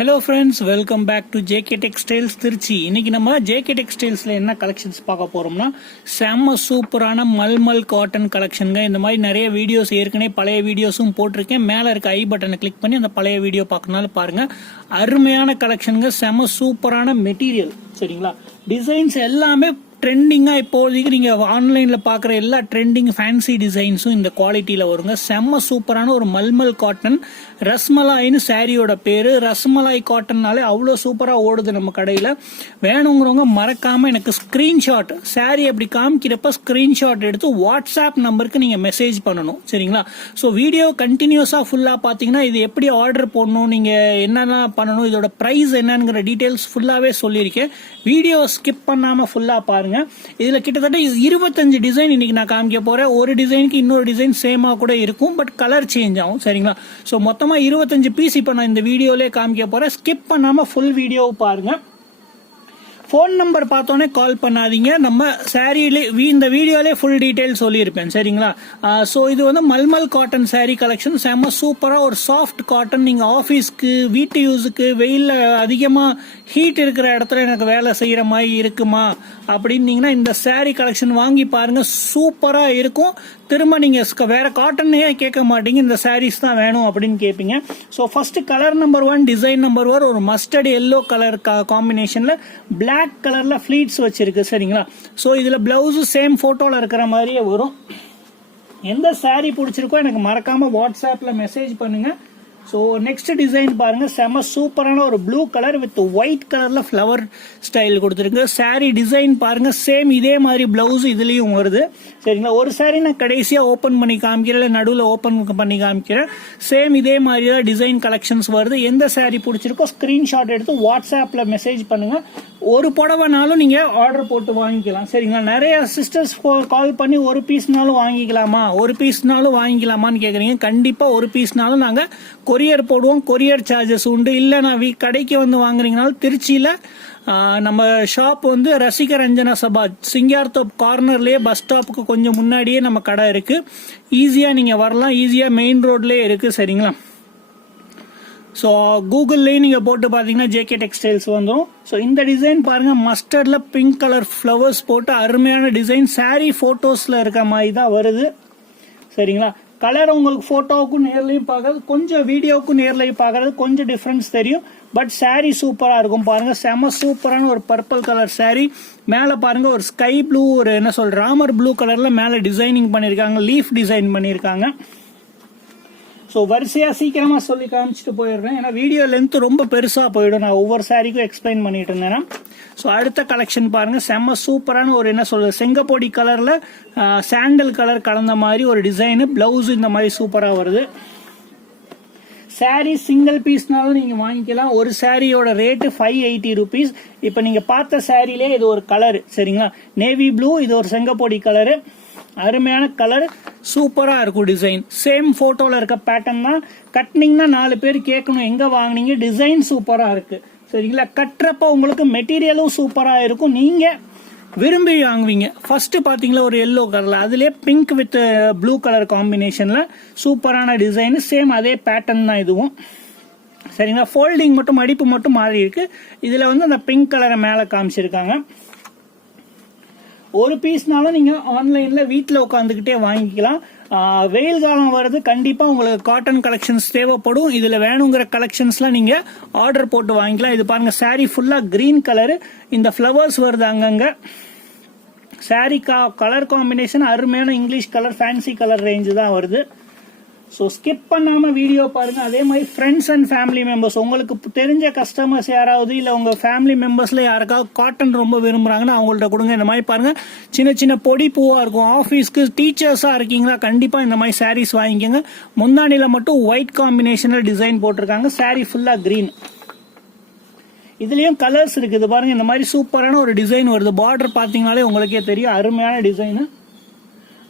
Hello friends, welcome back to JK textiles Trichy. இன்னைக்கு நம்ம JK டெக்ஸ்டைல்ஸில் என்ன கலெக்ஷன்ஸ் பார்க்க போகிறோம்னா, செம்ம சூப்பரான மல்மல் காட்டன் கலெக்ஷனுங்க. இந்த மாதிரி நிறைய வீடியோஸ் ஏற்கனவே பழைய வீடியோஸும் போட்டிருக்கேன். மேலே இருக்க ஐ பட்டனை கிளிக் பண்ணி அந்த பழைய வீடியோ பார்க்கறனால பாருங்கள். அருமையான கலெக்ஷனுங்க, செம்ம சூப்பரான மெட்டீரியல். சரிங்களா, டிசைன்ஸ் எல்லாமே ட்ரெண்டிங்காக இப்போதைக்கு நீங்கள் ஆன்லைனில் பார்க்குற எல்லா ட்ரெண்டிங் ஃபேன்சி டிசைன்ஸும் இந்த குவாலிட்டியில் வருங்க. செம்ம சூப்பரான ஒரு மல்மல் காட்டன். ரஸ்மலாயின்னு சாரியோட பேர். ரஸ்மலாய் காட்டன்னாலே அவ்வளோ சூப்பராக ஓடுது நம்ம கடையில். வேணுங்கிறவங்க மறக்காமல் எனக்கு ஸ்க்ரீன்ஷாட், சாரி அப்படி காமிக்கிறப்ப ஸ்க்ரீன்ஷாட் எடுத்து வாட்ஸ்அப் நம்பருக்கு நீங்கள் மெசேஜ் பண்ணணும். சரிங்களா, ஸோ வீடியோ கண்டினியூஸாக ஃபுல்லாக பார்த்தீங்கன்னா இது எப்படி ஆர்டர் போடணும், நீங்கள் என்னென்ன பண்ணணும், இதோட ப்ரைஸ் என்னங்கிற டீட்டெயில்ஸ் ஃபுல்லாகவே சொல்லியிருக்கேன். வீடியோ ஸ்கிப் பண்ணாமல் ஃபுல்லாக பாருங்கள். இதுல கிட்டத்தட்ட 25 டிசைன் இன்னைக்கு நான் காமிக்க போறேன். ஒரு டிசைனுக்கு இன்னொரு டிசைன் சேமா கூட இருக்கும், பட் கலர் சேஞ்ச் ஆகும். சரிங்களா, ஸோ மொத்தமா 25 பீஸ் இப்போ நான் இந்த வீடியோலே காமிக்க போறேன். ஸ்கிப் பண்ணாம ஃபுல் வீடியோ பாருங்க. ஃபோன் நம்பர் பார்த்தோன்னே கால் பண்ணாதீங்க. நம்ம சாரியிலே இந்த வீடியோலே ஃபுல் டீட்டெயில் சொல்லியிருப்பேன். சரிங்களா, ஸோ இது வந்து மல்மல் காட்டன் சாரி கலெக்ஷன். செம்ம சூப்பராக ஒரு சாஃப்ட் காட்டன். நீங்கள் ஆஃபீஸ்க்கு, வீட்டு யூஸுக்கு, வெயிலில் அதிகமாக ஹீட் இருக்கிற இடத்துல எனக்கு வேலை செய்கிற மாதிரி இருக்குமா அப்படின்னீங்கன்னா இந்த சாரி கலெக்ஷன் வாங்கி பாருங்க. சூப்பராக இருக்கும். திரும்ப நீங்கள் வேற காட்டனே கேட்க மாட்டீங்க, இந்த சாரீஸ் தான் வேணும் அப்படின்னு கேட்பீங்க. So first colour number 1, design number 1 ஒரு மஸ்டர்ட் எல்லோ கலர் காம்பினேஷன்ல பிளாக் கலர்ல ஃபிளீட்ஸ் வச்சிருக்கு. சரிங்களா, ஸோ இதுல பிளவுஸ் சேம் போட்டோல இருக்கிற மாதிரியே வரும். எந்த சாரீ பிடிச்சிருக்கோ எனக்கு மறக்காம வாட்ஸ்அப்ல மெசேஜ் பண்ணுங்க. ஸோ நெக்ஸ்ட் டிசைன் பாருங்க, செம சூப்பரான ஒரு ப்ளூ கலர் வித் ஒயிட் கலர்ல ஃபிளவர் ஸ்டைல் கொடுத்துருக்கு. சாரி டிசைன் பாருங்க, சேம் இதே மாதிரி பிளவுஸ் இதுலயும் வருது. சரிங்களா, ஒரு சாரி நான் கடைசியா ஓபன் பண்ணி காமிக்கிறேன், நடுவில் ஓபன் பண்ணி காமிக்கிறேன். சேம் இதே மாதிரி தான் டிசைன் கலெக்ஷன்ஸ் வருது. எந்த சாரி பிடிச்சிருக்கோ ஸ்கிரீன்ஷாட் எடுத்து வாட்ஸ்அப்ல மெசேஜ் பண்ணுங்க. ஒரு புடவைனாலும் நீங்க ஆர்டர் போட்டு வாங்கிக்கலாம். சரிங்களா, நிறைய சிஸ்டர்ஸ் கால் பண்ணி ஒரு பீஸ்னாலும் வாங்கிக்கலாமா, ஒரு பீஸ்னாலும் வாங்கிக்கலாமான்னு கேக்குறீங்க. கண்டிப்பா ஒரு பீஸ்னாலும் நாங்க கொரியர் போடுவோம். கொரியர் சார்ஜஸ் உண்டு. இல்ல நான் கடைக்கு வந்து வாங்குறீங்கனாலும் திருச்சியில நம்ம ஷாப் வந்து ரசிக ரஞ்சனா சபா சிங்கார்தோப் கார்னர்லயே பஸ் ஸ்டாப்புக்கு கொஞ்சம் முன்னாடியே நம்ம கடை இருக்கு. ஈஸியா நீங்க வரலாம். ஈஸியா மெயின் ரோட்லயே இருக்கு. சரிங்களா, ஸோ கூகுள்லேயும் நீங்கள் போட்டு பார்த்தீங்கன்னா ஜேகே டெக்ஸ்டைல்ஸ் வந்துடும். ஸோ இந்த டிசைன் பாருங்க, மஸ்டர்டில் பிங்க் கலர் ஃப்ளவர்ஸ் போட்டு அருமையான டிசைன். சாரி ஃபோட்டோஸில் இருக்க மாதிரி தான் வருது. சரிங்களா, கலர் உங்களுக்கு ஃபோட்டோவுக்கும் நேர்லையும் பார்க்கறது, கொஞ்சம் வீடியோவுக்கும் நேர்லையும் பார்க்கறது கொஞ்சம் டிஃப்ரென்ஸ் தெரியும். பட் சாரி சூப்பராக இருக்கும். பாருங்க, செம சூப்பரான ஒரு பர்பிள் கலர் சாரி. மேலே பாருங்க ஒரு ஸ்கை ப்ளூ, ஒரு என்ன சொல்ற ராமர் ப்ளூ கலர்ல மேலே டிசைனிங் பண்ணியிருக்காங்க, லீஃப் டிசைன் பண்ணியிருக்காங்க. ஸோ வரிசையாக சீக்கிரமாக சொல்லி காமிச்சிட்டு போயிடுறேன், ஏன்னா வீடியோ லென்த் ரொம்ப பெருசாக போயிடும். நான் ஒவ்வொரு சாரிக்கும் எக்ஸ்பிளைன் பண்ணிட்டு இருந்தேன்னா. ஸோ அடுத்த கலெக்ஷன் பாருங்க, செம்ம சூப்பரான ஒரு என்ன சொல்றது செங்கப்பொடி கலரில் சாண்டல் கலர் கலந்த மாதிரி ஒரு டிசைனு. பிளவுஸ் இந்த மாதிரி சூப்பராக வருது. சாரி சிங்கிள் பீஸ்னாலும் நீங்க வாங்கிக்கலாம். ஒரு சாரியோட ரேட்டு 580 ருபீஸ். இப்போ நீங்க பார்த்த சாரிலே இது ஒரு கலர். சரிங்களா, நேவி ப்ளூ, இது ஒரு செங்கப்பொடி கலரு. அருமையான கலர், சூப்பரா இருக்கும் டிசைன். சேம் போட்டோல இருக்க பேட்டர்ன் தான். கட்டினீங்கன்னா 4 பேர் கேட்கணும் எங்க வாங்கினீங்க, டிசைன் சூப்பரா இருக்கு. சரிங்களா, கட்டுறப்ப உங்களுக்கு மெட்டீரியலும் சூப்பரா இருக்கும், நீங்க விரும்பி வாங்குவீங்க. ஃபர்ஸ்ட் பாத்தீங்களா ஒரு எல்லோ கலர்ல, அதுலயே பிங்க் வித் ப்ளூ கலர் காம்பினேஷன்ல சூப்பரான டிசைன். சேம் அதே பேட்டர்ன் தான் இதுவும். சரிங்களா, ஃபோல்டிங் மட்டும் மடிப்பு மட்டும் மாறி இருக்கு. இதுல வந்து அந்த பிங்க் கலரை மேல காமிச்சிருக்காங்க. ஒரு பீஸ்னாலும் நீங்க ஆன்லைன்ல வீட்டில் உட்காந்துக்கிட்டே வாங்கிக்கலாம். வெயில் காலம் வருது, கண்டிப்பா உங்களுக்கு காட்டன் கலெக்ஷன்ஸ் தேவைப்படும். இதுல வேணுங்கிற கலெக்ஷன்ஸ்லாம் நீங்க ஆர்டர் போட்டு வாங்கிக்கலாம். இது பாருங்க, சாரி ஃபுல்லா கிரீன் கலரு, இந்த ஃபிளவர்ஸ் வருது அங்கங்க. சாரி கலர் காம்பினேஷன் அருமையான English colour, fancy colour range தான் வருது. ஸோ ஸ்கிப் பண்ணாம வீடியோ பாருங்க. அதே மாதிரி ஃப்ரெண்ட்ஸ் அண்ட் ஃபேமிலி மெம்பர்ஸ், உங்களுக்கு தெரிஞ்ச கஸ்டமர்ஸ் யாராவது இல்லை உங்க ஃபேமிலி மெம்பர்ஸ்ல யாருக்காவது காட்டன் ரொம்ப விரும்புறாங்கன்னா அவங்கள்ட்ட கொடுங்க. இந்த மாதிரி பாருங்க, சின்ன சின்ன பொடி பூவா இருக்கும். ஆஃபீஸ்க்கு டீச்சர்ஸா இருக்கீங்களா, கண்டிப்பா இந்த மாதிரி சாரீஸ் வாங்கிக்கோங்க. முந்தானில மட்டும் ஒயிட் காம்பினேஷன்ல டிசைன் போட்டிருக்காங்க. சாரி ஃபுல்லா கிரீன். இதுலயும் கலர்ஸ் இருக்குது பாருங்க. இந்த மாதிரி சூப்பரான ஒரு டிசைன் வருது. பார்டர் பாத்தீங்கன்னாலே உங்களுக்கே தெரியும், அருமையான டிசைன்.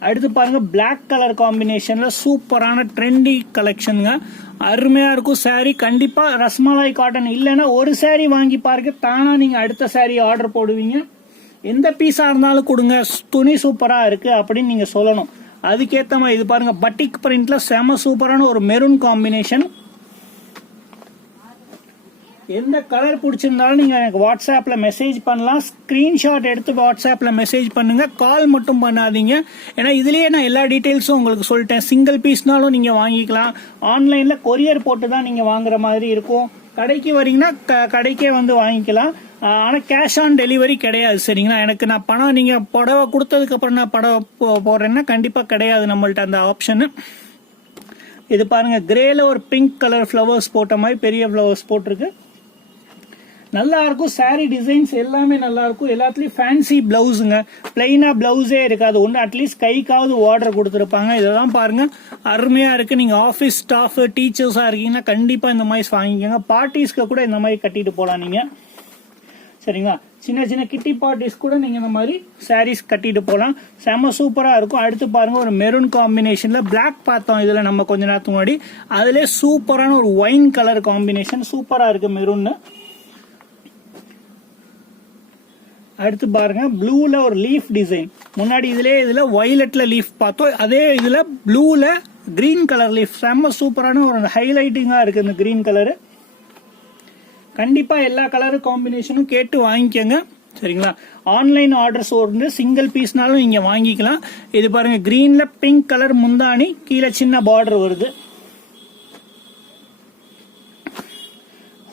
அடுத்து பாருங்க, பிளாக் கலர் காம்பினேஷன்ல சூப்பரான ட்ரெண்டி கலெக்ஷனுங்க. அருமையா இருக்கும் சாரி. கண்டிப்பா ரஸ்மலாய் காட்டன் இல்லைன்னா ஒரு சாரி வாங்கி பாருங்க, தானா நீங்க அடுத்த சாரி ஆர்டர் போடுவீங்க. எந்த பீஸா இருந்தாலும் கொடுங்க, துணி சூப்பரா இருக்கு அப்படின்னு நீங்க சொல்லணும். அதுக்கேத்த மாதிரி இது பாருங்க, பட்டிக் பிரிண்ட்ல செம சூப்பரான ஒரு மெரூன் காம்பினேஷன். எந்த கலர் பிடிச்சிருந்தாலும் நீங்க எனக்கு வாட்ஸ்அப்ல மெசேஜ் பண்ணலாம். ஸ்கிரீன்ஷாட் எடுத்து வாட்ஸ்அப்ல மெசேஜ் பண்ணுங்க, கால் மட்டும் பண்ணாதீங்க. ஏன்னா இதுலயே நான் எல்லா டீடைல்ஸும் உங்களுக்கு சொல்லிட்டேன். சிங்கிள் பீஸ்னாலும் நீங்க வாங்கிக்கலாம். ஆன்லைன்ல கொரியர் போட்டு தான் நீங்க வாங்குற மாதிரி இருக்கும். கடைக்கு வரீங்கன்னா கடைக்கே வந்து வாங்கிக்கலாம். ஆனா கேஷ் ஆன் டெலிவரி கிடையாது. சரிங்களா? எனக்கு நான் பணம் நீங்க புடவை கொடுத்ததுக்கு அப்புறம் நான் புடவை போடுறேன்னா கண்டிப்பா கிடையாது நம்மள்ட்ட அந்த ஆப்ஷன். இது பாருங்க, கிரேல ஒரு பிங்க் கலர் ஃபிளவர்ஸ் போட்ட மாதிரி பெரிய ஃபிளவர்ஸ் போட்டிருக்கு. நல்லா இருக்கும். சாரி டிசைன்ஸ் எல்லாமே நல்லா இருக்கும். எல்லாத்துலயும் ஃபேன்சி பிளவுஸுங்க, பிளைனா பிளவுஸே இருக்காது. ஒன்று அட்லீஸ்ட் கைக்காவது ஆர்டர் கொடுத்துருப்பாங்க. இதெல்லாம் பாருங்க, அருமையா இருக்கு. நீங்க ஆஃபீஸ் ஸ்டாஃப் டீச்சர்ஸா இருக்கீங்கன்னா கண்டிப்பா இந்த மாதிரி வாங்கிக்கோங்க. பார்ட்டிஸ்க்கு கூட இந்த மாதிரி கட்டிட்டு போலாம் நீங்க. சரிங்களா? சின்ன சின்ன கிட்டி பார்ட்டிஸ் கூட நீங்க இந்த மாதிரி சாரீஸ் கட்டிட்டு போலாம். செம சூப்பரா இருக்கும். அடுத்து பாருங்க, ஒரு மெரூன் காம்பினேஷன்ல பிளாக் பார்த்தோம் இதுல நம்ம கொஞ்ச நேரத்துக்கு முன்னாடி. அதுல சூப்பரான ஒரு ஒயின் கலர் காம்பினேஷன் சூப்பரா இருக்கு மெரூன். அடுத்து பாருங்க, ப்ளூல ஒரு லீஃப் டிசைன். முன்னாடி இதுல வயலட்ல லீஃப் பார்த்தோம். அதே இதுல ப்ளூல கிரீன் கலர் லீஃப். செம்ம சூப்பரான ஒரு ஹைலைட்டிங்கா இருக்கு இந்த கிரீன் கலரு. கண்டிப்பா எல்லா கலர் காம்பினேஷனும் கேட்டு வாங்கிக்கோங்க. சரிங்களா? ஆன்லைன் ஆர்டர்ஸ் வந்து சிங்கிள் பீஸ்னாலும் நீங்க வாங்கிக்கலாம். இது பாருங்க, கிரீன்ல பிங்க் கலர் முந்தானி, கீழே சின்ன பார்டர் வருது.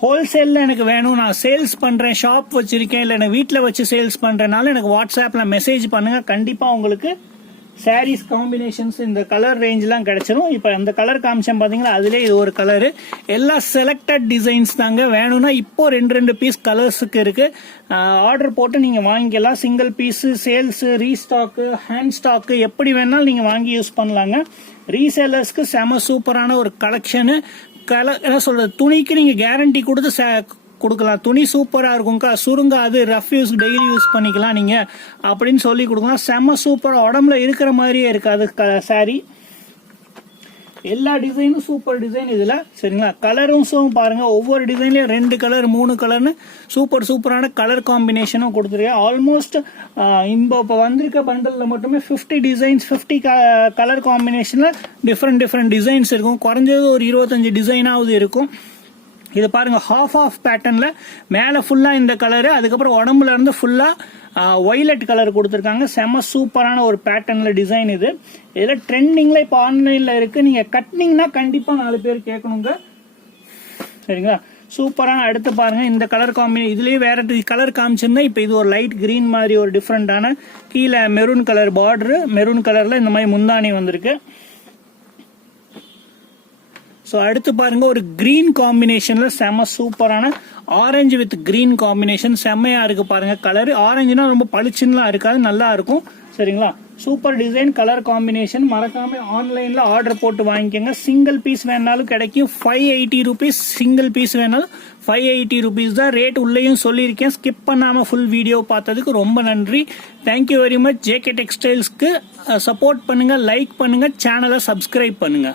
ஹோல்சேல்ல எனக்கு வேணும், நான் சேல்ஸ் பண்றேன், ஷாப் வச்சிருக்கேன், இல்ல எனக்கு வீட்டுல வச்சு சேல்ஸ் பண்றேனால எனக்கு வாட்ஸ்அப்ல மெசேஜ் பண்ணுங்க. கண்டிப்பா உங்களுக்கு சாரீஸ் காம்பினேஷன்ஸ் இந்த கலர் ரேஞ்ச்லாம் கிடைச்சிடும். இப்ப அந்த கலர் காமிச்சேன் பாத்தீங்களா, அதுல இது ஒரு கலரு. எல்லா செலக்டட் டிசைன்ஸ் தாங்க. வேணும்னா இப்போ 2 பீஸ் கலர்ஸுக்கு இருக்கு. ஆர்டர் போட்டு நீங்க வாங்கிக்கலாம். Single piece, sales, restock, hand stock எப்படி வேணாலும் நீங்க வாங்கி யூஸ் பண்ணலாங்க. ரீசேலர்ஸ்க்கு செம சூப்பரான ஒரு கலெக்ஷனு. என்ன சொல்றது, துணிக்கு நீங்க கேரண்டி கொடுத்து கொடுக்கலாம். துணி சூப்பரா இருக்கும்க்கா, சுருங்காது, ரஃப் யூஸ், டெய்லி யூஸ் பண்ணிக்கலாம் நீங்க அப்படின்னு சொல்லி கொடுக்கலாம். செம்ம சூப்பரா, உடம்புல இருக்கிற மாதிரியே இருக்காது சாரி. எல்லா டிசைனும் சூப்பர் டிசைன் இதுல. சரிங்களா? கலரும் பாருங்க, ஒவ்வொரு டிசைன்லயும் 2 கலர் 3 கலர்னு சூப்பரான கலர் காம்பினேஷனும் கொடுத்துருக்கேன். ஆல்மோஸ்ட் இப்போ வந்திருக்க பண்டல்ல மட்டுமே 50 டிசைன்ஸ், 50 கலர் காம்பினேஷன்ல டிஃப்ரெண்ட் டிசைன்ஸ் இருக்கும். குறைஞ்சது ஒரு 25 டிசைனாவது இருக்கும். இது பாருங்க, ஹாஃப் பேட்டர்ன்ல மேல ஃபுல்லா இந்த கலரு, அதுக்கப்புறம் உடம்புல இருந்து ஃபுல்லா வயலட் கலர் கொடுத்துருக்காங்க. செம சூப்பரான ஒரு பேட்டர்ன்ல டிசைன் இது. இதுல ட்ரெண்டிங்ல இப்ப ஆன்லைன்ல இருக்கு. நீங்க கட்டினீங்கன்னா கண்டிப்பா 4 பேர் கேட்கணுங்க. சரிங்களா? சூப்பரான. அடுத்து பாருங்க, இந்த கலர் காம்பினேஷன் இதுலயே வேற கலர் காமிச்சிருந்தா, இப்ப இது ஒரு லைட் கிரீன் மாதிரி ஒரு டிஃப்ரெண்டான, கீழே மெரூன் கலர் பார்டர், மெரூன் கலர்ல இந்த மாதிரி முந்தானி வந்திருக்கு. ஸோ அடுத்து பாருங்க, ஒரு கிரீன் காம்பினேஷன்ல செம சூப்பரான ஆரஞ்சு வித் கிரீன் காம்பினேஷன் செம்மையா இருக்கு பாருங்க. கலர் ஆரஞ்சுனா ரொம்ப பளிச்சுலாம் இருக்காது, நல்லா இருக்கும். சரிங்களா? Super design, colour combination. மறக்காம ஆன்லைன்ல ஆர்டர் போட்டு வாங்கிக்கோங்க. சிங்கிள் பீஸ் வேணாலும் கிடைக்கும். 580 rupees. சிங்கிள் பீஸ் வேணாலும் 580 rupees தான் ரேட். உள்ளேயும் சொல்லியிருக்கேன். ஸ்கிப் பண்ணாம ஃபுல் வீடியோ பார்த்ததுக்கு ரொம்ப நன்றி. Thank you very much. ஜேகே டெக்ஸ்டைல்ஸ்க்கு சப்போர்ட் பண்ணுங்க, லைக் பண்ணுங்க, சேனலை சப்ஸ்கிரைப் பண்ணுங்க.